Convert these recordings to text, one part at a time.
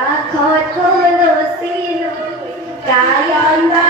কাকত কোনো সিলো কায়ন বা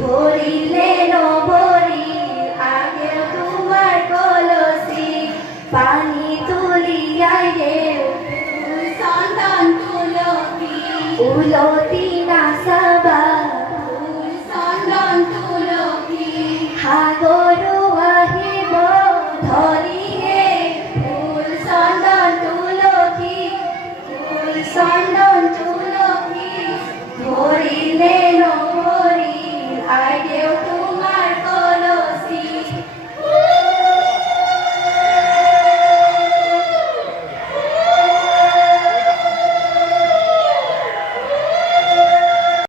ভরিলে নবরি আগে তোমার কলসি পানি তুলিয়াই রে সন্তান তুলতি। উলতি না